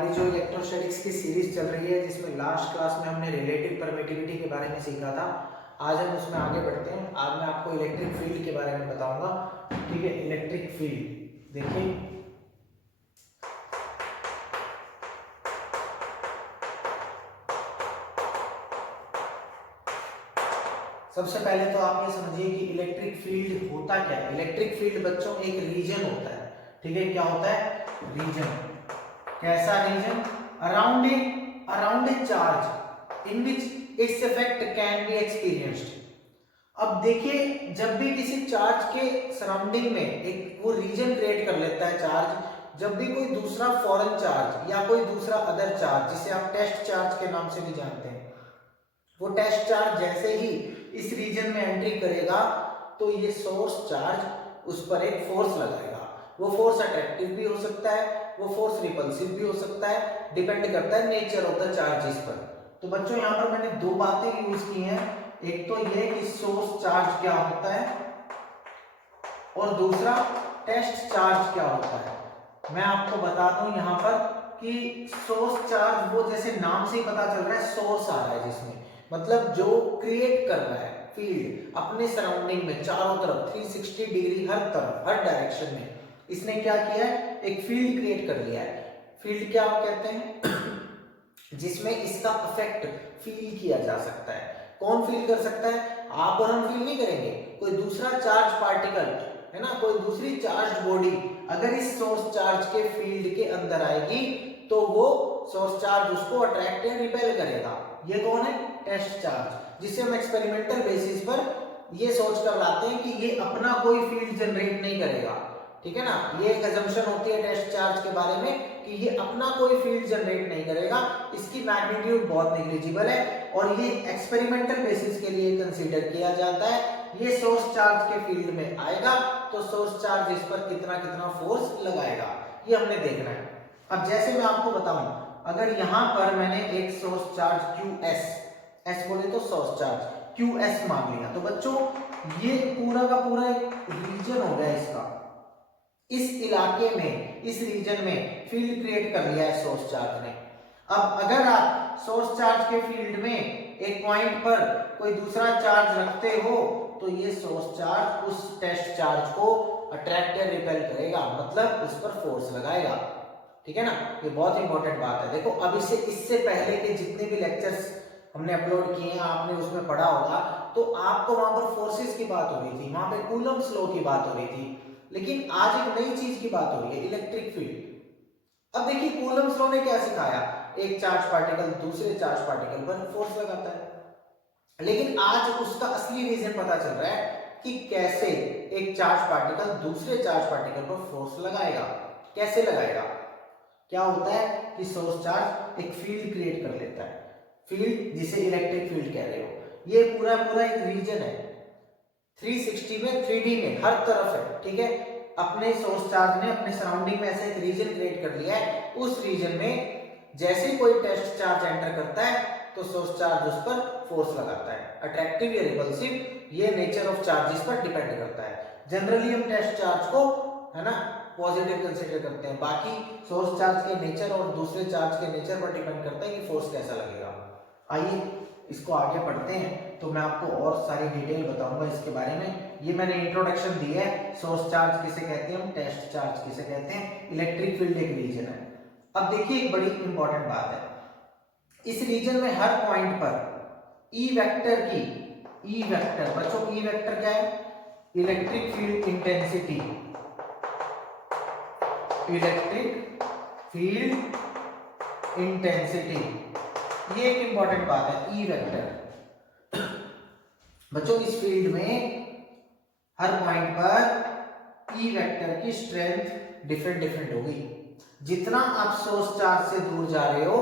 हमारी जो इलेक्ट्रोस्टैटिक्स की सीरीज चल रही है, जिसमें लास्ट क्लास में हमने रिलेटिव परमिटिविटी के बारे में सीखा था, आज हम उसमें आगे बढ़ते हैं। आज मैं आपको इलेक्ट्रिक फील्ड के बारे में बताऊंगा। ठीक है, इलेक्ट्रिक फील्ड देखिए, सबसे पहले तो आप ये समझिए कि इलेक्ट्रिक फील्ड होता क्या है। इलेक्ट्रिक फील्ड बच्चों एक रीजन होता है। ठीक है, क्या होता है? रीजन। कैसा region? Around a charge in which its effect can be experienced. अब देखिए, जब भी किसी चार्ज के सराउंडिंग में एक वो रीजन क्रिएट कर लेता है चार्ज, जब भी कोई दूसरा फॉरेन चार्ज या कोई दूसरा अदर चार्ज, जिसे आप टेस्ट चार्ज के नाम से भी जानते हैं, वो टेस्ट चार्ज जैसे ही इस रीजन में एंट्री करेगा तो ये सोर्स चार्ज उस पर एक फोर्स लगाएगा। वो फोर्स अट्रैक्टिव भी हो सकता है, वो फोर्स रिपल्सिव भी हो सकता है, डिपेंड करता है नेचर ऑफ द चार्जेस पर। तो बच्चों यहाँ पर मैंने दो बातें यूज की हैं। एक तो ये कि सोर्स चार्ज क्या होता है और दूसरा टेस्ट चार्ज क्या होता है। मैं आपको बता दूं यहाँ पर कि सोर्स चार्ज वो जैसे नाम से ही पता चल रहा है, सोर्स आ रहा है जिसमें, मतलब जो क्रिएट कर रहा है फील्ड अपने सराउंडिंग में चारों तरफ 360 डिग्री, हर तरफ हर डायरेक्शन में इसने क्या किया है? एक फील्ड क्रिएट कर लिया है। फील्ड क्या कहते हैं? जिसमें इसका इफेक्ट फील किया जा सकता है। कौन फील कर सकता है? आप और हम फील नहीं करेंगे, कोई दूसरा चार्ज पार्टिकल है ना, कोई दूसरी चार्ज बॉडी अगर इस सोर्स चार्ज के फील्ड के अंदर आएगी तो वो सोर्स चार्ज उसको अट्रैक्ट या रिपेल करेगा। ये कौन है? टेस्ट चार्ज, जिसे हम एक्सपेरिमेंटल बेसिस पर ये सोच कर लाते हैं कि ये अपना कोई फील्ड जनरेट नहीं करेगा। ठीक है ना, ये एक अजम्पशन होती है टेस्ट चार्ज के बारे में कि ये अपना कोई फील्ड जनरेट नहीं करेगा, इसकी मैग्नीट्यूड बहुत नेग्लिजिबल है और ये एक्सपेरिमेंटल बेसिस के लिए कंसीडर किया जाता है। ये सोर्स चार्ज के फील्ड में आएगा तो सोर्स चार्ज इस पर कितना कितना फोर्स लगाएगा, ये हमने देखना है। अब जैसे मैं आपको बताऊं, अगर यहां पर मैंने एक सोर्स चार्ज QS, S बोले तो सोर्स चार्ज QS मान लिया, तो बच्चों ये पूरा का पूरा एक रीजन हो गया इसका। इस इलाके में, इस रीजन में फील्ड क्रिएट कर लिया है सोर्स चार्ज ने। अब अगर आप सोर्स चार्ज के फील्ड में एक पॉइंट पर कोई दूसरा चार्ज रखते हो तो ये सोर्स चार्ज उस टेस्ट चार्ज को अट्रैक्ट या रिपेल करेगा, मतलब उस पर फोर्स लगाएगा। ठीक है ना, ये बहुत इंपॉर्टेंट बात है। देखो, अब इससे पहले के जितने भी लेक्चर्स हमने अपलोड किए हैं, आपने उसमें पढ़ा होगा, तो आपको वहां पर फोर्सेस की बात हो रही थी, वहां पे कूलम्ब्स लॉ की बात हो रही थी, लेकिन आज एक नई चीज की बात हो रही है, इलेक्ट्रिक फील्ड। अब देखिए, कूलम्ब्स लॉ ने क्या सिखाया? एक चार्ज पार्टिकल दूसरे चार्ज पार्टिकल पर फोर्स लगाता है, लेकिन आज उसका असली रीजन पता चल रहा है कि कैसे एक चार्ज पार्टिकल दूसरे चार्ज पार्टिकल पर फोर्स लगाएगा। कैसे लगाएगा? क्या होता है कि सोर्स चार्ज एक फील्ड क्रिएट कर लेता है, फील्ड जिसे इलेक्ट्रिक फील्ड कह रहे हो। ये पूरा पूरा एक रीजन है, 360 में 3D में हर तरफ है। ठीक है, अपने सोर्स चार्ज ने अपने सराउंडिंग में ऐसे एक रीजन क्रिएट कर लिया है। उस रीजन में जैसे कोई टेस्ट चार्ज एंटर करता है तो सोर्स चार्ज उस पर फोर्स लगाता है, अट्रैक्टिव या रिपल्सिव, ये नेचर ऑफ चार्जेस पर डिपेंड करता है। जनरली हम टेस्ट चार्ज को, है ना, पॉजिटिव कंसीडर करते हैं, बाकी सोर्स चार्ज के नेचर और दूसरे चार्ज के नेचर पर डिपेंड करता है कि फोर्स कैसा लगेगा। आइए इसको आगे पढ़ते हैं, तो मैं आपको और सारी डिटेल बताऊंगा इसके बारे में। ये मैंने इंट्रोडक्शन दी है, सोर्स चार्ज किसे कहते हैं, हम टेस्ट चार्ज किसे कहते हैं, इलेक्ट्रिक फील्ड एक रीजन है। अब देखिए, एक बड़ी इंपॉर्टेंट बात है, इस रीजन में हर पॉइंट पर ई वेक्टर की, ई वेक्टर बच्चों, ई वेक्टर क्या है? Electric field intensity, electric field intensity, ये एक इंपॉर्टेंट बात है, ई वेक्टर। बच्चों, इस फील्ड में हर पॉइंट पर ई वेक्टर की स्ट्रेंथ डिफरेंट डिफरेंट होगी। जितना आप सोर्स चार्ज से दूर जा रहे हो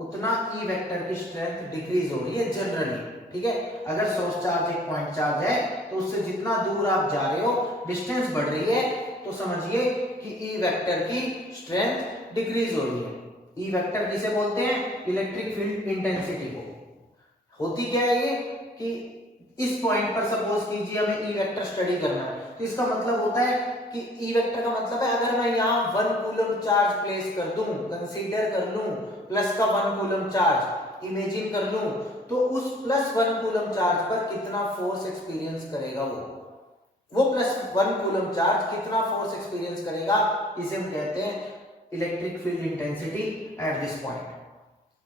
उतना ई वेक्टर की स्ट्रेंथ डिक्रीज हो रही है जनरली। ठीक है, अगर सोर्स चार्ज एक पॉइंट चार्ज है तो उससे जितना दूर आप जा रहे हो, डिस्टेंस बढ़ रही है, तो समझिए कि ई वेक्टर की स्ट्रेंथ डिक्रीज हो रही है। ई वेक्टर किसे बोलते हैं? इलेक्ट्रिक फील्ड इंटेंसिटी को। होती क्या है ये कि इस पॉइंट पर सपोज कीजिए हमें ई वेक्टर स्टडी करना है, तो इसका मतलब होता है कि ई वेक्टर का मतलब है अगर मैं यहाँ 1 कूलम चार्ज प्लेस कर दूं, कंसीडर कर लूं, प्लस का 1 कूलम चार्ज इमेजिन कर लूं, तो उस प्लस 1 कूलम चार्ज पर कितना फोर्स एक्सपीरियंस करेगा वो प्लस 1 कूलम चार्ज कितना फोर्स एक्सपीरियंस करेगा, इसे हम कहते हैं electric field intensity at this point.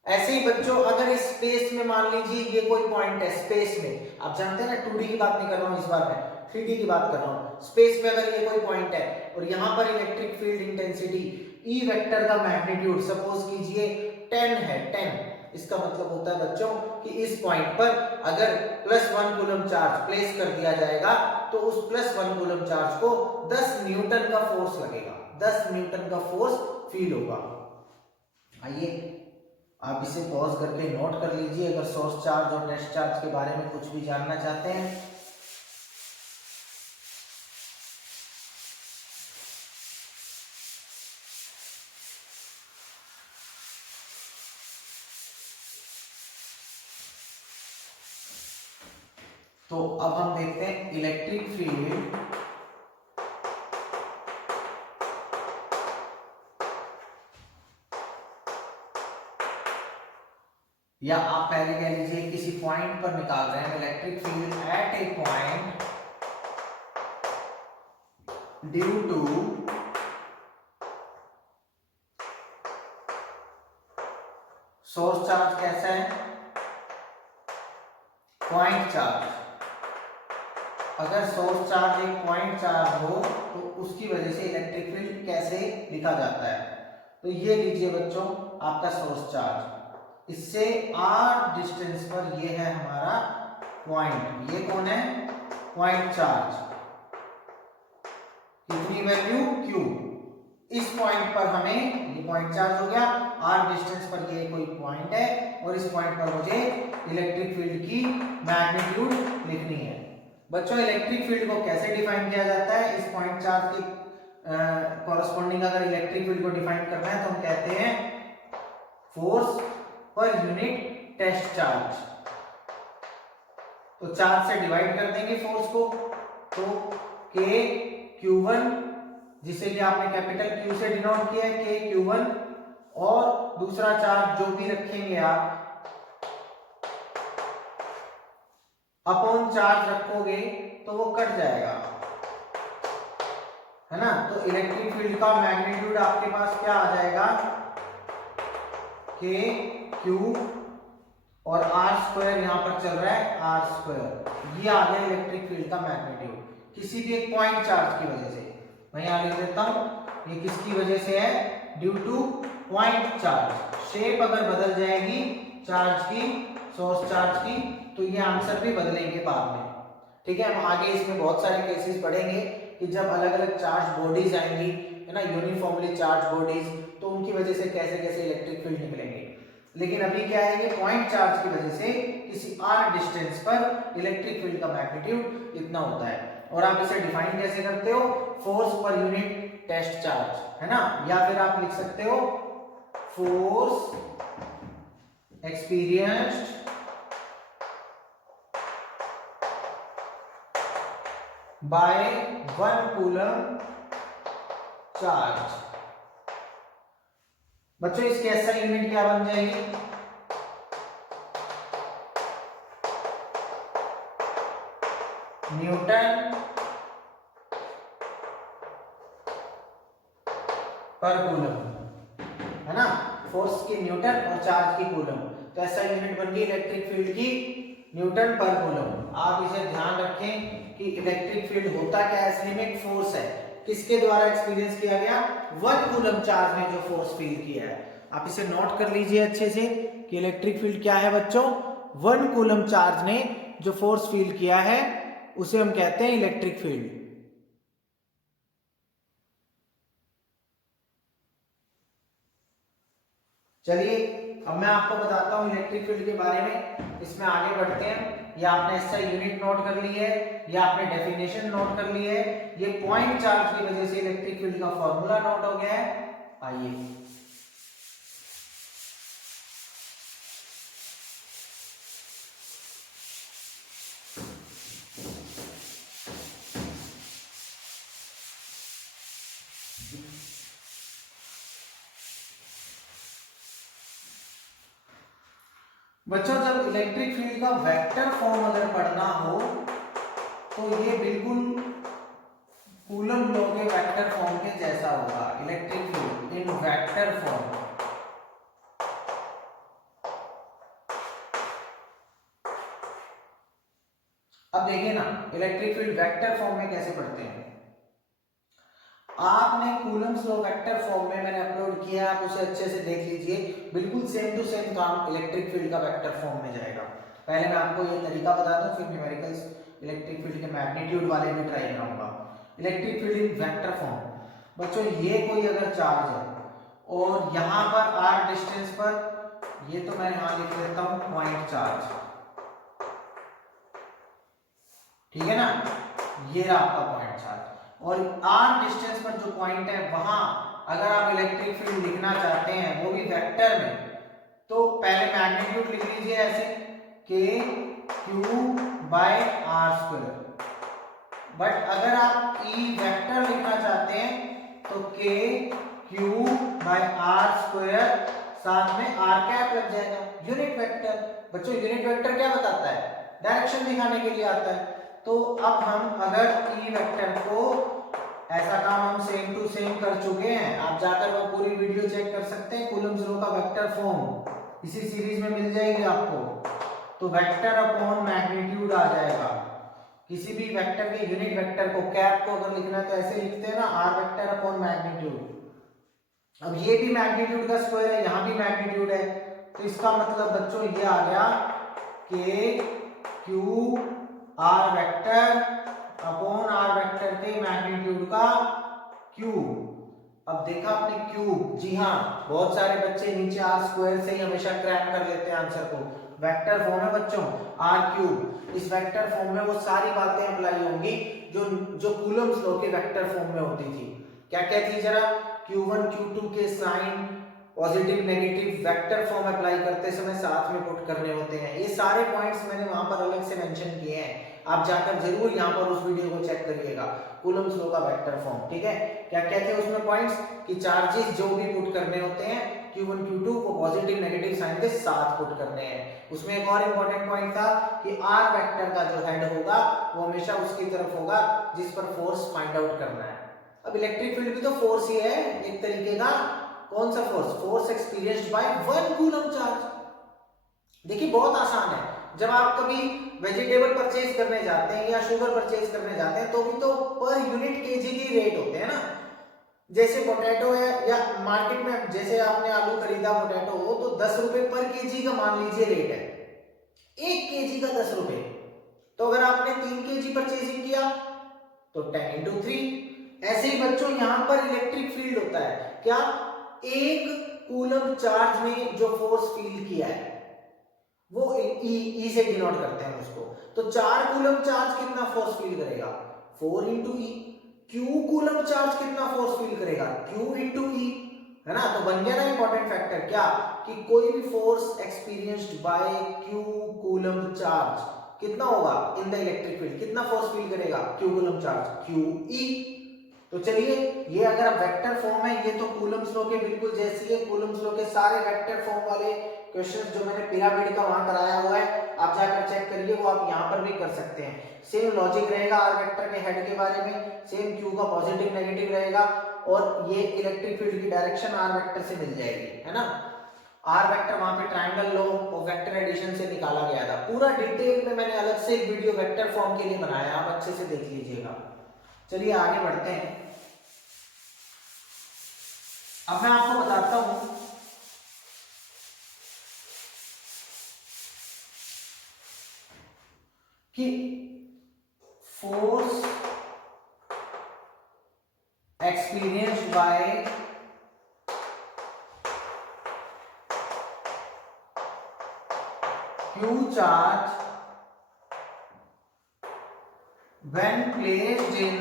ऐसे ही बच्चों अगर इस स्पेस में मान लीजिए ये कोई पॉइंट है स्पेस में, आप जानते हैं ना 2D की बात नहीं कर रहा हूं इस बार मैं 3D की बात कर रहा हूं, स्पेस में अगर ये कोई पॉइंट है और यहां पर electric field intensity E vector का मैग्नीट्यूड सपोज कीजिए 10 है 10, इसका मतलब होता है बच्चों कि इस पॉइंट पर अगर प्लस 1 कूलम चार्ज प्लेस कर दिया जाएगा तो उस प्लस 1 कूलम चार्ज को 10 न्यूटन का फोर्स लगेगा, 10 न्यूटन का फोर्स फील होगा। आइए आप इसे पॉज करके नोट कर लीजिए अगर सोर्स चार्ज और नेट चार्ज के बारे में कुछ भी जानना चाहते हैं। तो अब हम देखते हैं इलेक्ट्रिक फील्ड या आप पहले कह लीजिए किसी पॉइंट पर निकाल रहे हैं electric field at a point due to source charge कैसा है, पॉइंट चार्ज। अगर सोर्स चार्ज एक पॉइंट चार्ज हो तो उसकी वजह से इलेक्ट्रिक फील्ड कैसे लिखा जाता है, तो ये लीजिए बच्चों आपका सोर्स चार्ज, इससे r डिस्टेंस पर ये है हमारा पॉइंट, ये कौन है पॉइंट चार्ज, कितनी वैल्यू q, इस पॉइंट पर हमें ये पॉइंट चार्ज हो गया, r डिस्टेंस पर ये कोई पॉइंट है और इस पॉइंट पर मुझे इलेक्ट्रिक फील्ड की मैग्नीट्यूड लिखनी है। बच्चों इलेक्ट्रिक फील्ड को कैसे डिफाइन किया जाता है, इस पॉइंट चार्ज के कॉरस्पॉन्डिंग अगर इलेक्ट्रिक फील्ड को डिफाइन करना है तो हम कहते हैं force per unit test charge. तो चार्ज से डिवाइड कर देंगे फोर्स को, तो K Q1 जिसे कि आपने कैपिटल Q से डिनोट किया है K Q1, और दूसरा चार्ज जो भी रखेंगे आप अपॉन चार्ज रखोगे तो वो कट जाएगा, है ना। तो इलेक्ट्रिक फील्ड का मैग्नीट्यूड आपके पास क्या आ जाएगा, K Q और R स्क्वायर यहाँ पर चल रहा है R स्क्वायर, ये आ गया इलेक्ट्रिक फील्ड का मैग्नीट्यूड किसी भी एक पॉइंट चार्ज की वजह से। मैं यहाँ लिख देता हूँ ये किसकी वजह से है, due two point charge. Shape अगर बदल जाएगी चार्ज की, सोर्स चार्ज की, तो ये आंसर भी बदलेंगे बाद में, ठीक है। हम आगे इसमें बहुत सारे केसेस पढ़ेंगे कि जब अलग अलग चार्ज बॉडीज आएंगी, है ना, यूनिफॉर्मली चार्ज बॉडीज, तो उनकी वजह से कैसे कैसे इलेक्ट्रिक फील्ड निकलेंगे। लेकिन अभी क्या है कि पॉइंट चार्ज की वजह से किसी r डिस्टेंस पर इलेक्ट्रिक फील्ड का मैग्नीट्यूड इतना होता है। और आप इसे डिफाइन कैसे करते हो, force per unit test charge, है ना, या फिर आप लिख सकते हो force experienced by 1 coulomb charge. बच्चों इसकी SI यूनिट क्या बन जाएगी, न्यूटन पर कूलम, है ना, फोर्स की न्यूटन और चार्ज की कूलम, तो SI यूनिट बन गई इलेक्ट्रिक फील्ड की न्यूटन पर कूलम। आप इसे ध्यान रखें कि इलेक्ट्रिक फील्ड होता क्या है, इसलिए में फोर्स है, किसके द्वारा एक्सपीरियंस किया गया, 1 कूलम चार्ज ने जो फोर्स फील किया है। आप इसे नोट कर लीजिए अच्छे से कि इलेक्ट्रिक फील्ड क्या है बच्चों, 1 कूलम चार्ज ने जो फोर्स फील किया है उसे हम कहते हैं इलेक्ट्रिक फील्ड। चलिए अब मैं आपको बताता हूं इलेक्ट्रिक फील्ड के बारे में, इसमें आगे बढ़ते हैं। ये आपने SI यूनिट नोट कर ली है, ये आपने डेफिनेशन नोट कर ली है, ये पॉइंट चार्ज की वजह से इलेक्ट्रिक फील्ड का फॉर्मूला नोट हो गया है। आइए बच्चों जब इलेक्ट्रिक फील्ड का वेक्टर फॉर्म अगर पढ़ना हो तो ये बिल्कुल कूलम लॉ के वेक्टर फॉर्म के जैसा होगा। इलेक्ट्रिक फील्ड इन वेक्टर फॉर्म। अब देखिए ना इलेक्ट्रिक फील्ड वेक्टर फॉर्म में कैसे पढ़ते हैं। आपने कूलम्स लॉ वेक्टर फॉर्म में मैंने अपलोड किया, आप उसे अच्छे से देख लीजिए। बिल्कुल सेम टू सेम काम इलेक्ट्रिक फील्ड का वेक्टर फॉर्म में जाएगा। पहले मैं आपको ये तरीका बता दूं, फिर न्यूमेरिकल्स इलेक्ट्रिक फील्ड के मैग्नीट्यूड वाले भी ट्राई कराऊंगा। इलेक्ट्रिक फील्ड इन वेक्टर फॉर्म। बच्चों ये कोई अगर चार्ज है और यहाँ पर r डिस्टेंस पर, ये तो मैं यहाँ लिख देता हूँ पॉइंट चार्ज, ठीक है ना, ये रहा आपका पॉइंट चार्ज। और r डिस्टेंस पर जो पॉइंट है वहां अगर आप इलेक्ट्रिक फील्ड लिखना चाहते हैं वो भी वेक्टर में, तो पहले मैग्नीट्यूड लिख लीजिए ऐसे k q by r square. But अगर आप e वेक्टर लिखना चाहते हैं तो k q by r square, साथ में r कैप लग जाएगा, यूनिट वेक्टर। बच्चों यूनिट वेक्टर क्या बताता है? डायरेक्शन दिखाने के लिए आता है। तो अब हम अगर ई वेक्टर को, ऐसा काम हम सेम टू सेम कर चुके हैं, आप जाकर वो पूरी वीडियो चेक कर सकते हैं। कूलम्स लॉ का वेक्टर फॉर्म इसी सीरीज में मिल जाएगी आपको। तो वेक्टर अपॉन मैग्नीट्यूड आ जाएगा। किसी भी वेक्टर के यूनिट वेक्टर को, कैप को अगर लिखना है तो ऐसे लिखते हैं ना, आर वेक्टर अपॉन मैग्नीट्यूड। अब ये भी मैग्नीट्यूड का स्क्वायर है, यहाँ भी मैग्नीट्यूड है, तो इसका मतलब बच्चों ये आ गया के q r vector upon r vector के मैग्नीट्यूड का क्यूब। अब देखा आपने क्यूब, जी हाँ, बहुत सारे बच्चे नीचे आर स्क्वायर से ही हमेशा क्रैक कर लेते हैं आंसर को। वेक्टर फॉर्म है बच्चों आर क्यूब। इस वेक्टर फॉर्म में वो सारी बातें अप्लाई होंगी जो कूलम्स लॉ के वेक्टर फॉर्म में होती थी। क्या क्या थी जरा? Q1 Q2 के sign positive negative vector form apply करते समय साथ में पुट करने होते हैं। ये सारे पॉइंट्स मैंने वहां पर अलग से मेंशन किए हैं, आप जाकर जरूर यहाँ पर उस वीडियो को चेक करिएगा। कूलम्स लॉ का वेक्टर फॉर्म, ठीक है। क्या क्या थे उसमें पॉइंट्स कि चार्जेस जो भी पुट करने होते हैं Q1 Q2 को पॉजिटिव नेगेटिव साइन के साथ पुट करने हैं। उसमें एक और इंपॉर्टेंट पॉइंट था कि आर वेक्टर का जो हेड होगा वो हमेशा उसकी तरफ होगा जिस पर फोर्स फाइंड आउट करना है। अब इलेक्ट्रिक फील्ड भी तो फोर्स ही है एक तरीके का। कौन सा force? Force experienced by 1 coulomb charge. देखिए बहुत आसान है। जब आप कभी वेजिटेबल परचेज करने जाते हैं या शुगर परचेज करने जाते हैं तो भी तो पर यूनिट केजी की रेट होते हैं ना। जैसे पोटैटो है या मार्केट में जैसे आपने आलू खरीदा पोटैटो हो तो 10 रुपए पर केजी का मान लीजिए रेट है, 1 केजी का 10 रुपए। तो अगर आपने 3 केजी परचेजिंग किया तो 10 into 3। ऐसे ही बच्चों यहां पर इलेक्ट्रिक फील्ड होता है क्या? 1 कूलम चार्ज ने जो फोर्स फील किया है वो ई से डिनोट करते हैं उसको। तो 4 कूलम चार्ज कितना फोर्स फील करेगा? 4 into E। Q coulomb charge कितना फोर्स फील करेगा? Q into E, है ना। तो बन गया ना इंपॉर्टेंट फैक्टर क्या कि कोई भी force experienced bye Q coulomb charge कितना होगा इन द इलेक्ट्रिक फील्ड, कितना फोर्स फील करेगा? Q coulomb charge, QE। तो चलिए ये अगर वेक्टर फॉर्म है, ये तो कूलम्स लॉ के बिल्कुल जैसी है। कूलम्स लॉ के सारे वेक्टर फॉर्म वाले क्वेश्चंस जो मैंने पिरामिड का वहां कराया हुआ है, आप जाकर चेक करिए, वो आप यहां पर भी कर सकते हैं। सेम लॉजिक रहेगा आर वेक्टर के हेड के बारे में, सेम क्यू का पॉजिटिव नेगेटिव रहेगा, और ये इलेक्ट्रिक फील्ड की डायरेक्शन आर वेक्टर से मिल जाएगी, है ना। आर वेक्टर वहां पे triangle law of vector addition से निकाला गया था। पूरा डिटेल में मैंने अलग से एक वीडियो वेक्टर फॉर्म के लिए बनाया, आप अच्छे से देख लीजिएगा। चलिए आगे बढ़ते हैं। अब मैं आपको बताता हूं कि force experienced bye Q charge when placed in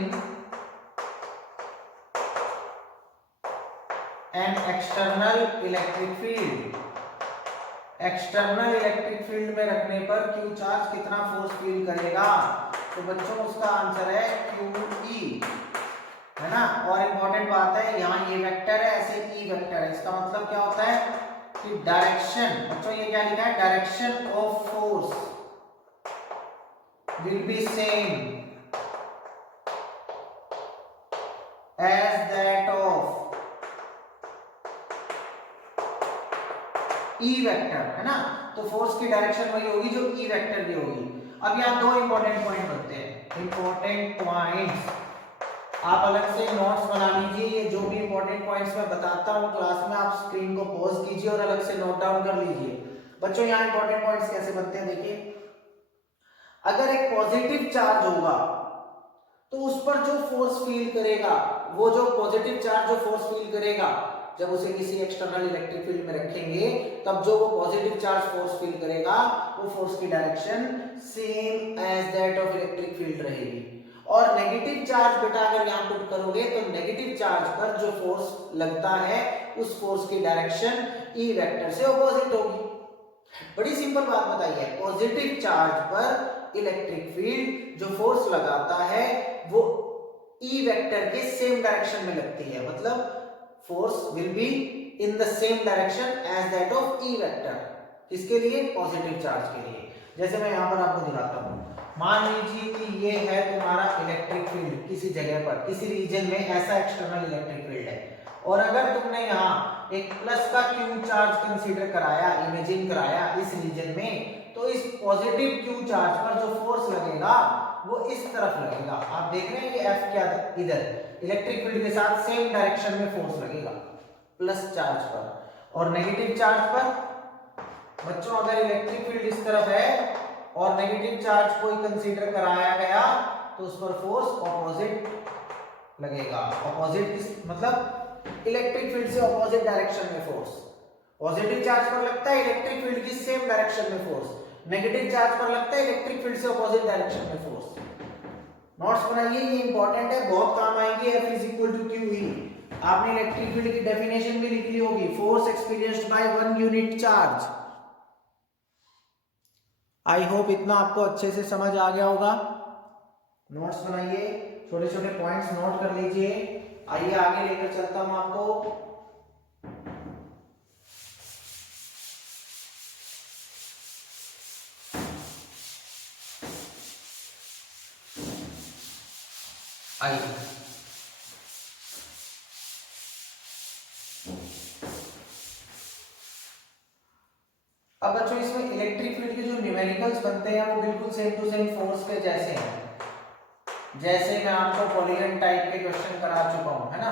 an external electric field। External electric field में रखने पर Q चार्ज कितना फोर्स फील करेगा? तो बच्चों उसका आंसर है QE, है ना। और इंपॉर्टेंट बात है, यहाँ ये वेक्टर है, ऐसे E वेक्टर है। इसका मतलब क्या होता है? कि डायरेक्शन, बच्चों ये क्या लिखा है, direction of force will be same as that of E vector, है ना। तो फोर्स की डायरेक्शन वही होगी जो ई वेक्टर की होगी। अब यहाँ दो इंपॉर्टेंट पॉइंट बनते हैं, इंपॉर्टेंट पॉइंट्स आप अलग से नोट्स बना लीजिए। ये जो भी इंपॉर्टेंट पॉइंट्स मैं बताता हूँ क्लास में, आप स्क्रीन को पॉज कीजिए और अलग से नोट डाउन कर लीजिए। बच्चों यहाँ इंपॉर्टेंट पॉइंट्स कैसे बनते हैं, देखिए। अगर एक पॉजिटिव चार्ज होगा तो उस पर जो फोर्स फील करेगा, वो जो पॉजिटिव चार्ज जो फोर्स फील करेगा, जब उसे किसी एक्सटर्नल इलेक्ट्रिक फील्ड में रखेंगे, तब जो वो पॉजिटिव चार्ज फोर्स फील करेगा, वो फोर्स की direction same as that of electric field रहेगी। और नेगेटिव चार्ज बेटा अगर यहां पुट करोगे तो नेगेटिव चार्ज पर जो फोर्स लगता है, उस फोर्स की डायरेक्शन ई वेक्टर से ऑपोजिट होगी। बड़ी सिंपल बात बताई है, पॉजिटिव चार्ज पर इलेक्ट्रिक फील्ड जो फोर्स लगाता है वो ई वेक्टर के सेम डायरेक्शन में लगती है, मतलब force will be in the same direction as that of E vector. किसके लिए, पॉजिटिव चार्ज के लिए। जैसे मैं यहां पर आपको दिखाता हूं, मान लीजिए कि ये है तुम्हारा इलेक्ट्रिक फील्ड, किसी जगह पर किसी रीजन में ऐसा एक्सटर्नल इलेक्ट्रिक फील्ड है, और अगर तुमने यहाँ एक प्लस का क्यू चार्ज कंसीडर कराया, इमेजिन कराया इस रीजन में, तो इस पॉजिटिव क्यू चार्ज पर जो फोर्स लगेगा वो इस तरफ लगेगा। आप देख रहे हैं कि एफ क्या इधर इलेक्ट्रिक फील्ड के साथ सेम डायरेक्शन में फोर्स लगेगा प्लस चार्ज पर। और नेगेटिव चार्ज पर बच्चों अगर इलेक्ट्रिक फील्ड इस तरफ है और नेगेटिव चार्ज कोई कंसीडर कराया गया तो उस पर फोर्स ऑपोजिट लगेगा। ऑपोजिट मतलब इलेक्ट्रिक फील्ड से ऑपोजिट डायरेक्शन में फोर्स। पॉजिटिव चार्ज पर लगता है इलेक्ट्रिक फील्ड की सेम डायरेक्शन में फोर्स, नेगेटिव चार्ज पर लगता है इलेक्ट्रिक फील्ड से ऑपोजिट डायरेक्शन में फोर्स। नोट्स बनाइए, ये इंपॉर्टेंट है, बहुत काम आएंगे। F is equal to q E. आपने इलेक्ट्रिक फील्ड की डेफिनेशन भी लिख ली होगी, force experienced by 1 unit charge. I hope इतना आपको अच्छे से समझ आ गया होगा। नोट्स बनाइए, छोटे छोटे पॉइंट्स नोट कर लीजिए। आइए आगे लेकर चलता हूं आपको। आइए अब बच्चों इसमें इलेक्ट्रिक फील्ड के जो न्यूमेरिकल्स बनते हैं वो बिल्कुल सेम टू सेम फोर्स के जैसे हैं, जैसे मैं आपको पॉलीगन टाइप के क्वेश्चन करा चुका हूं, है ना,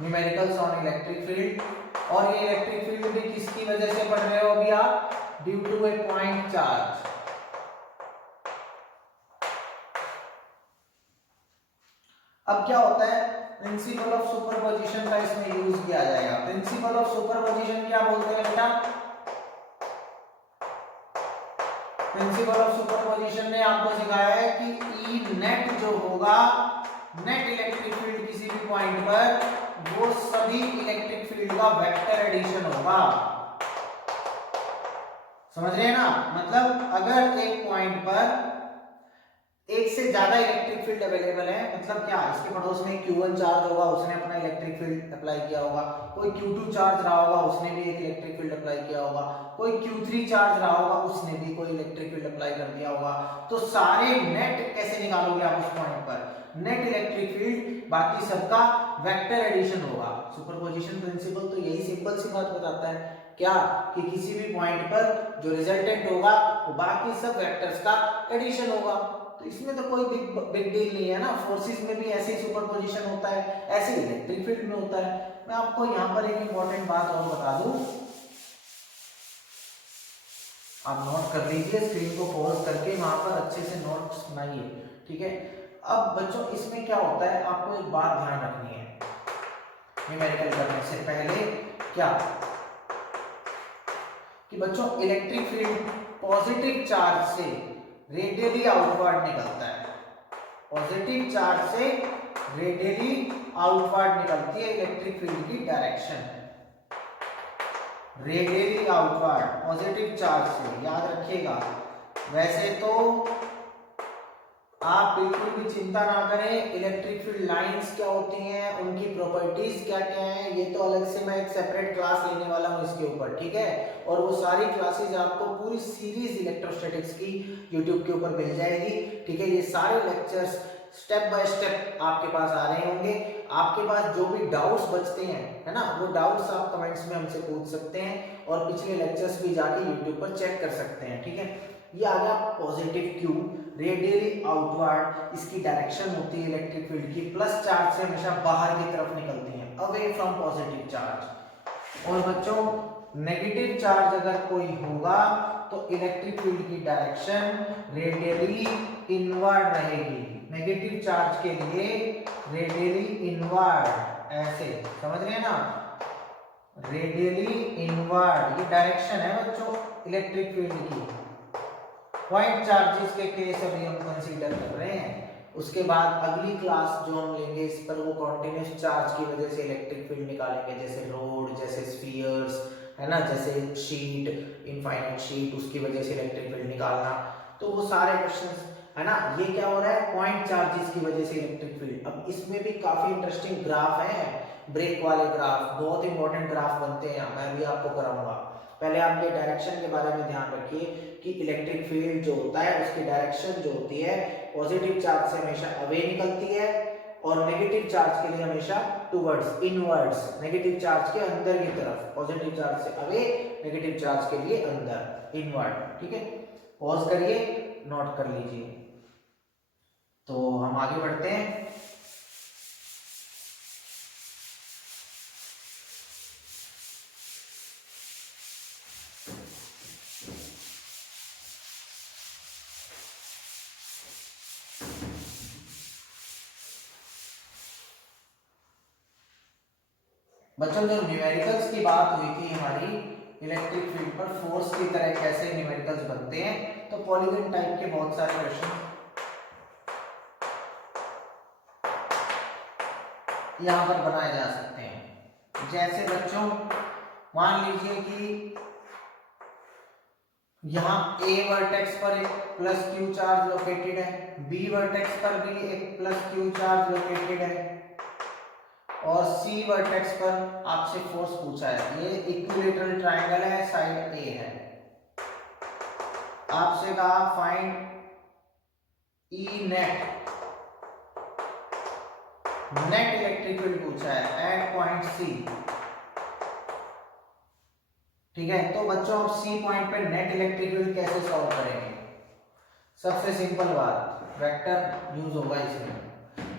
न्यूमेरिकल्स ऑन इलेक्ट्रिक फील्ड। और ये इलेक्ट्रिक फील्ड भी किसकी वजह से पढ़ रहे हो अभी आप, due to a point charge. अब क्या होता है, प्रिंसिपल ऑफ सुपरपोजिशन का इसमें यूज किया जाएगा। प्रिंसिपल ऑफ सुपरपोजिशन क्या बोलते हैं बेटा, प्रिंसिपल ऑफ सुपरपोजिशन ने आपको सिखाया है कि ई नेट जो होगा, नेट इलेक्ट्रिक फील्ड किसी भी पॉइंट पर, वो सभी इलेक्ट्रिक फील्ड का वेक्टर एडिशन होगा। समझ रहे हैं ना, मतलब अगर एक पॉइंट पर एक से ज्यादा इलेक्ट्रिक फील्ड अवेलेबल है, मतलब क्या, इसके पड़ोस में Q1 चार्ज होगा, उसने अपना इलेक्ट्रिक फील्ड अप्लाई किया होगा, कोई Q2 चार्ज रहा होगा, उसने भी एक इलेक्ट्रिक फील्ड अप्लाई किया होगा, कोई Q3 चार्ज रहा होगा, उसने भी कोई इलेक्ट्रिक फील्ड अप्लाई कर दिया होगा। तो सारे नेट कैसे निकालोगे आप उस पॉइंट पर, नेट इलेक्ट्रिक फील्ड, बाकी सबका वेक्टर एडिशन होगा। सुपरपोजिशन प्रिंसिपल तो यही सिंपल सी बात बताता है, क्या, कि किसी भी पॉइंट पर जो रिजल्टेंट होगा वो बाकी सब वेक्टर्स का एडिशन होगा। तो इसमें तो कोई बिग डील नहीं है ना, फोर्सेस में भी ऐसे ही सुपरपोजिशन होता है, ऐसे ही इलेक्ट्रिक फील्ड में होता है। मैं आपको यहाँ पर एक इंपॉर्टेंट बात और बता दूं, आप नोट कर लीजिए, स्क्रीन को पॉज करके वहां पर अच्छे से नोट्स बनाइए, ठीक है। अब बच्चों इसमें क्या होता है, आपको एक बात ध्यान रखनी है न्यूमेरिकल करने से पहले, क्या, कि बच्चों इलेक्ट्रिक फील्ड पॉजिटिव चार्ज से रेडियली आउटवर्ड निकलता है, पॉजिटिव चार्ज से रेडियली आउटवर्ड निकलती है इलेक्ट्रिक फील्ड की direction, radially outward positive charge से, याद रखिएगा। वैसे तो आप बिल्कुल भी चिंता ना करें, इलेक्ट्रिक फील्ड लाइंस क्या होती हैं, उनकी प्रॉपर्टीज क्या क्या हैं, ये तो अलग से मैं एक सेपरेट क्लास लेने वाला हूँ इसके ऊपर, ठीक है। और वो सारी क्लासेज आपको पूरी सीरीज इलेक्ट्रोस्टैटिक्स की यूट्यूब के ऊपर मिल जाएगी, ठीक है। ये सारे लेक्चर्स स्टेप बाय स्टेप आपके पास आ रहे होंगे। आपके पास जो भी डाउट्स बचते हैं, है ना, वो डाउट्स आप कमेंट्स में हमसे पूछ सकते हैं और पिछले लेक्चर्स भी जाके यूट्यूब पर चेक कर सकते हैं, ठीक है। ये आ गया पॉजिटिव क्यू, रेडियली आउटवर्ड इसकी डायरेक्शन होती है इलेक्ट्रिक फील्ड की, प्लस चार्ज से हमेशा बाहर की तरफ निकलती है, अवे फ्रॉम पॉजिटिव चार्ज। और बच्चों नेगेटिव चार्ज अगर कोई होगा तो इलेक्ट्रिक फील्ड की डायरेक्शन रेडियली इनवर्ड रहेगी। नेगेटिव चार्ज के लिए रेडियली इनवर्ड, ऐसे समझ रहे हैं ना, रेडियली इनवर्ड ये डायरेक्शन है बच्चों इलेक्ट्रिक फील्ड की। पॉइंट चार्जेस के केस अभी हम कंसीडर कर रहे हैं, उसके बाद अगली क्लास जो हम लेंगे इस पर वो कॉन्टिन्यूस चार्ज की वजह से इलेक्ट्रिक फील्ड निकालेंगे, जैसे रोड, जैसे स्फीयर्स, है ना, जैसे शीट, इनफाइनाइट शीट, उसकी वजह से इलेक्ट्रिक फील्ड निकालना। तो वो सारे क्वेश्चंस, है ना, ये क्या हो रहा है, पॉइंट चार्जेस की वजह से इलेक्ट्रिक फील्ड। अब इसमें भी काफी इंटरेस्टिंग ग्राफ है, ब्रेक वाले ग्राफ, बहुत इंपॉर्टेंट ग्राफ बनते हैं, मैं भी आपको कराऊंगा। पहले आप ये डायरेक्शन के बारे में ध्यान रखिए कि इलेक्ट्रिक फील्ड जो होता है उसकी डायरेक्शन जो होती है पॉजिटिव चार्ज से हमेशा अवे निकलती है और नेगेटिव चार्ज के लिए हमेशा टुवर्ड्स, इनवर्ड्स, नेगेटिव चार्ज के अंदर की तरफ, पॉजिटिव चार्ज से अवे, नेगेटिव चार्ज के लिए अंदर, इनवर्ड, ठीक है। पॉज करिए, नोट कर लीजिए। तो हम आगे बढ़ते हैं। बच्चों जो न्यूमेरिकल्स की बात हुई थी हमारी इलेक्ट्रिक फील्ड पर फोर्स की तरह कैसे न्यूमेरिकल्स बनते हैं, तो पॉलीगन टाइप के बहुत सारे क्वेश्चन यहां पर बनाए जा सकते हैं। जैसे बच्चों मान लीजिए कि यहाँ A वर्टेक्स पर एक प्लस क्यू चार्ज लोकेटेड है, B वर्टेक्स पर भी एक प्लस क्यू चार्ज लोकेटेड है और C वर्टेक्स पर आपसे फोर्स पूछा है। ये इक्विलेटरल ट्रायंगल है, साइड A है। आपसे कहा find E net, net electric field पूछा है एट पॉइंट C, ठीक है। तो बच्चों आप C पॉइंट पे नेट इलेक्ट्रिक फील्ड कैसे सॉल्व करेंगे? सबसे सिंपल बात, वेक्टर यूज होगा इसमें।